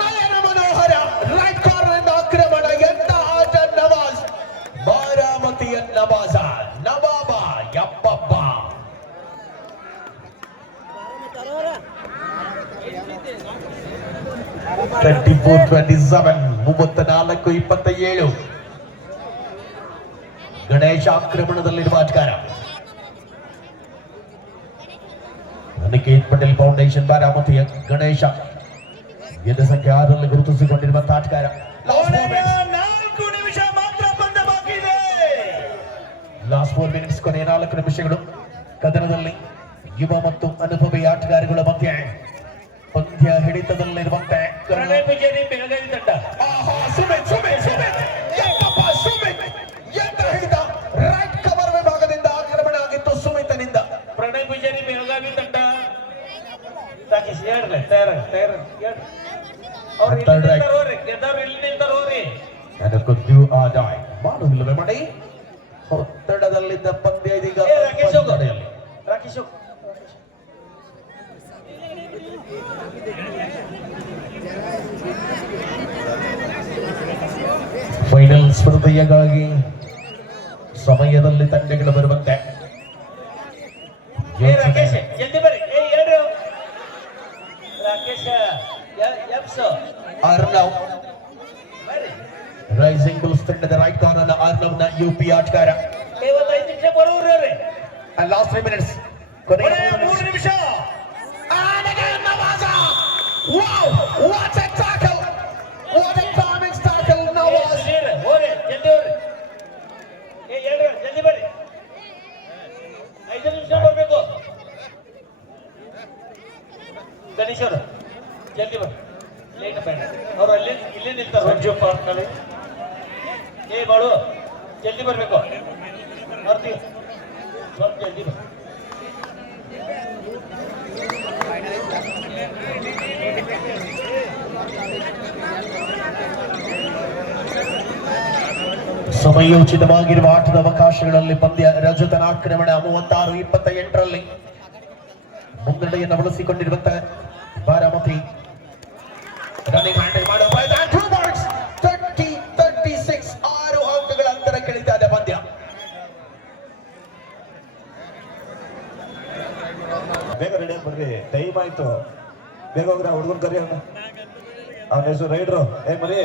ನಯನ ಮನೋಹರ ರೈಟ್ ಕಾರ್ನರ್ ಆಕ್ರಮಣ. ಎಂತ ಆಟ ನವಾಜ್. ಬಾರಾಮತಿಯ ನವಾಜ ನವಾಬ ಯಪ್ಪಬ್ಬ. 34-27 34-27. ಗಣೇಶ ಆಕ್ರಮಣದಲ್ಲಿರುವ ಆಟಗಾರ. ಅನಿಕೇತ್ ಪಟೇಲ್ ಫೌಂಡೇಶನ್ ಬಾರಾಮತಿಯ ಗಣೇಶ ಎದೆ ಸಂಖ್ಯೆ 6ರಲ್ಲಿ ಗುರುತಿಸಿಕೊಂಡಿರುವಂತಹ ಆಟಗಾರ. 4 ನಿಮಿಷ ಮಾತ್ರ ಪಂದ್ಯ ಬಾಕಿ ಇದೆ. ಲಾಸ್ಟ್ 4 ಮಿನಿಟ್ಸ್ ಕೊನೆಯ 4 ನಿಮಿಷಗಳು ಕದನದಲ್ಲಿ ಯುವ ಮತ್ತು ಅನುಭವಿ ಆಟಗಾರಗಳ ಮಧ್ಯೆ ಪಂದ್ಯ ಹಿಡಿತದಲ್ಲಿರುವಂತೆ ಬೆಳಗಾವಿ ತಂಡ ರೈಟ್ ಕವರ್ ವಿಭಾಗದಿಂದ ಆಕ್ರಮಣ ಆಗಿತ್ತು ಸುಮಿತನಿಂದ. ಪ್ರಣಯ್ ಪೂಜಾರಿ ಬೆಳಗಾವಿ ತಂಡ ಮಾಡುವುದಿಲ್ಲವೇ ಮಾಡಿ. ಒತ್ತಡದಲ್ಲಿದ್ದ ಪಂದ್ಯ ಇದೀಗ ರಾಕೇಶ್ ಫೈನಲ್ ಸ್ಪರ್ಧೆಯಾಗಿ ಸಮಯದಲ್ಲಿ ತಂಡಗಳು ಬರುವಂತೆ. ರಾಕೇಶ್ ಜಲ್ದಿ ಬರ್ರಿ. ರಾಕೇಶ್ ಅರ್ನವ್ ರೈಸಿಂಗ್ ಬುಲ್ಸ್ ತಂಡದ ರೈಟ್ ಕಾರ್ನರ್ ಅರ್ನವ್ನ ಯುಪಿ ಆಟಗಾರ. 5 ನಿಮಿಷ ಬರೋರು. ಲಾಸ್ಟ್ 3 ಮಿನಿಟ್ಸ್ 3 ನಿಮಿಷ. Wow! What a tackle! What a timing tackle! Nawaz. ಜಲ್ದಿ ಬರ್ರಿ. 5 ನಿಮಿಷ ಬರ್ಬೇಕು. ಗಣೇಶ್ ಅವರು ಜಲ್ದಿ ಬರ್ರಿ. ಲೇಟ್ ಬೇಡ. ಅವ್ರು ಇಲ್ಲೇ ನಿಲ್ತಾರೆ ರಂಜು ಪಾರ್ಕ್ ನಲ್ಲಿ. ಬಾಳು ಜಲ್ದಿ ಬರ್ಬೇಕು. ಬರ್ತೀವಿ ಸ್ವಲ್ಪ ಜಲ್ದಿ ಬರ್ರಿ. ಸಮಯೋಚಿತವಾಗಿರುವ ಆಟದ ಅವಕಾಶಗಳಲ್ಲಿ ಪಂದ್ಯ. ರಜತನ ಆಕ್ರಮಣ 36-28ರಲ್ಲಿ ಮುನ್ನಡೆಯನ್ನು ಬಳಸಿಕೊಂಡಿರುವಂತಹ ಬಾರಾಮತಿ. ರನ್ನಿಂಗ್ ಹ್ಯಾಂಡಲ್ ಮಾಡುವ 30-36 6 ಅಂಕಗಳ ಅಂತರ ಕೆಳಿತಾ ಇದೆ ಪಂದ್ಯ. ಬೇಗ ರೆಡಿ ಬರ್ರಿ, ಟೈಮ್ ಆಯ್ತು. ಬೇಗ ಹೋಗ್ರ ಹುಡುಗನ್ ಕರಿ. ಅವನ ಹೆಸರು ರೈಡ್ರು. ಮರಿ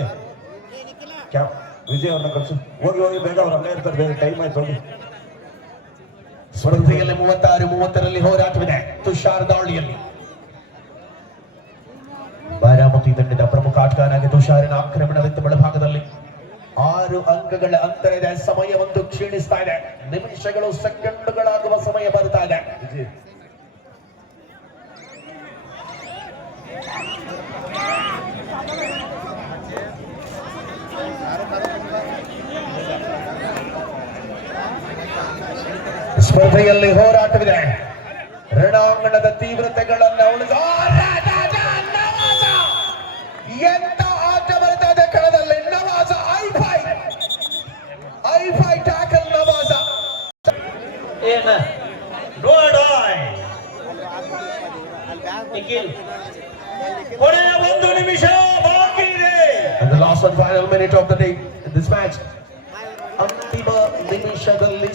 ವಿಜಯ್ ಅವ್ರನ್ನ ಕಳ್ಸು. ಹೋಗಿ ಬೇಗ ಅವ್ರು ಅಲ್ಲೇ ಇರ್ತಾರೆ. ಬೇಗ ಟೈಮ್ ಆಯ್ತು ಹೋಗಿ. ಸ್ಪರ್ಧೆಯಲ್ಲಿ 36-30ರಲ್ಲಿ ಹೋರಾಟವಿದೆ. ತುಷಾರ್ ದಾಳಿಯಲ್ಲಿ ಬಾರಾಮತಿ ತಂಡದ ಪ್ರಮುಖ ಆಟಗಾರನಾಗಿ ತುಷಾರಿನ ಆಕ್ರಮಣವಿತ್ತು. ಬಲಭಾಗದಲ್ಲಿ 6 ಅಂಕಗಳ ಅಂತರ ಇದೆ. ಸಮಯ ಒಂದು ಕ್ಷೀಣಿಸ್ತಾ ಇದೆ. ನಿಮಿಷಗಳು ಸೆಕೆಂಡುಗಳಾಗುವ ಸಮಯ ಬರ್ತಾ ಇದೆ. ಸ್ಪರ್ಧೆಯಲ್ಲಿ ಹೋರಾಟವಿದೆ. ರಣಾಂಗಣದ ತೀವ್ರತೆಗಳನ್ನು ಎಂತ ಆಟ ಬರ್ತಾ ಇದೆ ಕಣದಲ್ಲಿ. Nawaz high five tackle. ನವಾಜ ಕೊನೆಯ 1 ನಿಮಿಷ ಬಾಕಿ ಇದೆ. And the last and final minute of the day in this match. ಅಂತಿಮ ನಿಮಿಷದಲ್ಲಿ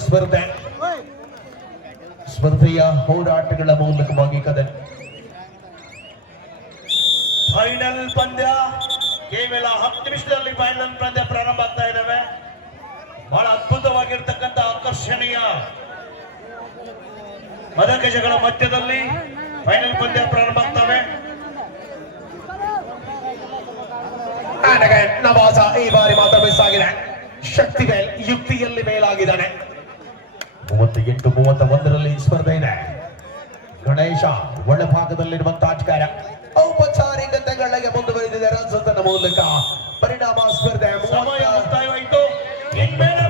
ಸ್ಪರ್ಧೆಯ ಹೋರಾಟಗಳ ಮೂಲಕವಾಗಿ ಕದನ. ಫೈನಲ್ ಪಂದ್ಯ ಕೇವಲ 10 ನಿಮಿಷದಲ್ಲಿ ಫೈನಲ್ ಪಂದ್ಯ ಪ್ರಾರಂಭ ಆಗ್ತಾ ಇದ್ದಾವೆ. ಬಹಳ ಅದ್ಭುತವಾಗಿರ್ತಕ್ಕಂಥ ಆಕರ್ಷಣೀಯ ಮದಗಜಗಳ ಮಧ್ಯದಲ್ಲಿ ಫೈನಲ್ ಪಂದ್ಯ ಪ್ರಾರಂಭ ಆಗ್ತವೆ. ನವಾಜ ಈ ಬಾರಿ ಮಾತ್ರ ಮಿಸ್ ಆಗಿದೆ. ಶಕ್ತಿವೇಲ್ ಯುಕ್ತಿಯಲ್ಲಿ ಮೇಲಾಗಿದ್ದಾನೆ. 38-31ರಲ್ಲಿ ಸ್ಪರ್ಧೆ ಇದೆ. ಗಣೇಶ ಒಳಭಾಗದಲ್ಲಿರುವಂತಹ ಆಟಗಾರ ಔಪಚಾರಿಕತೆಗಳಿಗೆ ಮುಂದುವರೆದಿದೆ. ರಜತನ ಮೂಲಕ ಪರಿಣಾಮ ಸ್ಪರ್ಧೆ ಸಮಯ ಮುಕ್ತಾಯವಾಯಿತು. ಇನ್ಮೇಲೆ